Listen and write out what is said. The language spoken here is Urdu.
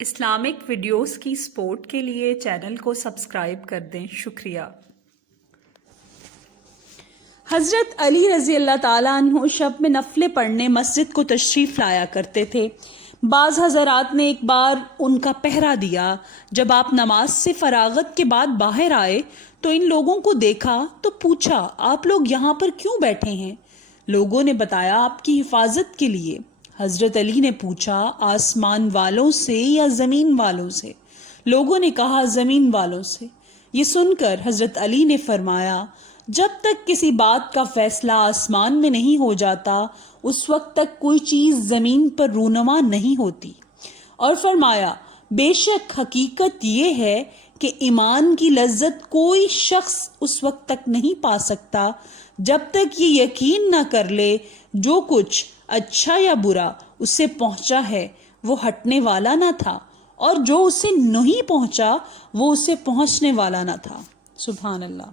اسلامک ویڈیوز کی سپورٹ کے لیے چینل کو سبسکرائب کر دیں، شکریہ۔ حضرت علی رضی اللہ تعالیٰ عنہ شب میں نفلیں پڑھنے مسجد کو تشریف لایا کرتے تھے۔ بعض حضرات نے ایک بار ان کا پہرا دیا۔ جب آپ نماز سے فراغت کے بعد باہر آئے تو ان لوگوں کو دیکھا تو پوچھا، آپ لوگ یہاں پر کیوں بیٹھے ہیں؟ لوگوں نے بتایا، آپ کی حفاظت کے لیے۔ حضرت علی نے پوچھا، آسمان والوں سے یا زمین والوں سے؟ لوگوں نے کہا، زمین والوں سے۔ یہ سن کر حضرت علی نے فرمایا، جب تک کسی بات کا فیصلہ آسمان میں نہیں ہو جاتا اس وقت تک کوئی چیز زمین پر رونما نہیں ہوتی، اور فرمایا، بے شک حقیقت یہ ہے کہ ایمان کی لذت کوئی شخص اس وقت تک نہیں پا سکتا جب تک یہ یقین نہ کر لے جو کچھ اچھا یا برا اسے پہنچا ہے وہ ہٹنے والا نہ تھا، اور جو اسے نہیں پہنچا وہ اسے پہنچنے والا نہ تھا۔ سبحان اللہ۔